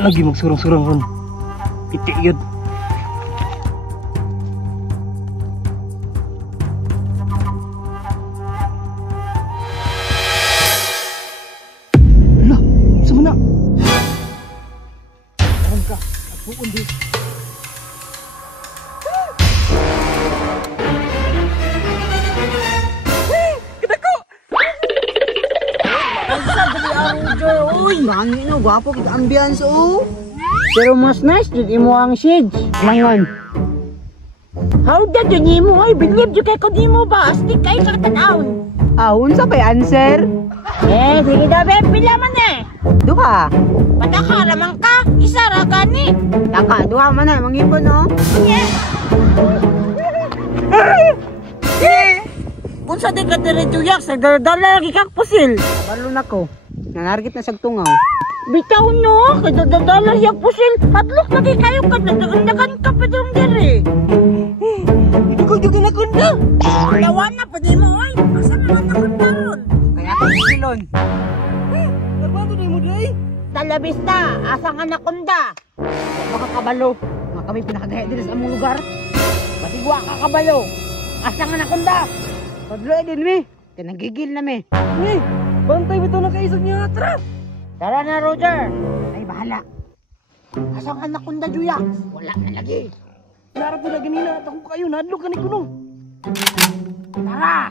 lagi magsurang-surang ron. Piti yun. Ala, sa mana? Karon ka, agpuon di. Uy, bangin no, gwapo kita ambience oh. Pero mas nice jud imo ang shades. Langon. How did you nimo? I believe you kay ko nimo ba? Astig kay sa tan-awon. Unsa kay answer? Sige daw be, pila man Duha. Pataka ramang ka, isa ra gani. Taka duha man mangipon no. Unsa di ka diretso yak sa dala lagi kag pusil. Balo na ko. Nanargit na sagtungaw. Bitaw no, kadadala siya pusil. Hadlok lagi kayo kadadagan ka pa dong diri. Dugay na kunda. Lawan na pa di mo oy. Asa naman na kunda ron? Kaya ko silon. Karbato ni mo day. Talabista, asa nga na kunda. Makakabalo. Nga kami pinakagaya din sa among lugar. Batigwa ka kabalo. Asa nga na kunda. Padlo din mi. Kanagigil na mi. Bantay bitaw na kaisog niya, tara! Tara na, Roger! Ay, bahala! Asang anak kong dajuya? Wala na lagi! Narap ko na ganina at ako kayo, nadlo ka ni Kuno! Tara!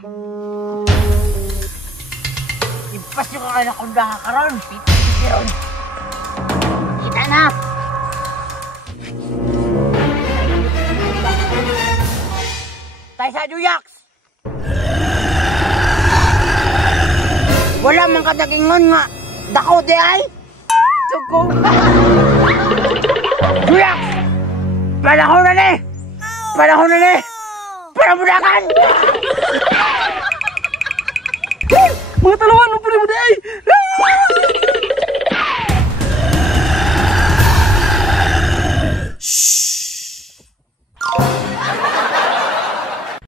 Impas yung anak kong karon! Piti-piti kita na! Tayo sa Juyaks! Wala man kadagingon nga dako di ay Tugo Juyak! Panahon na ni! Panahon na ni! Panamudakan! Mga talawan mo po ni mo di ay!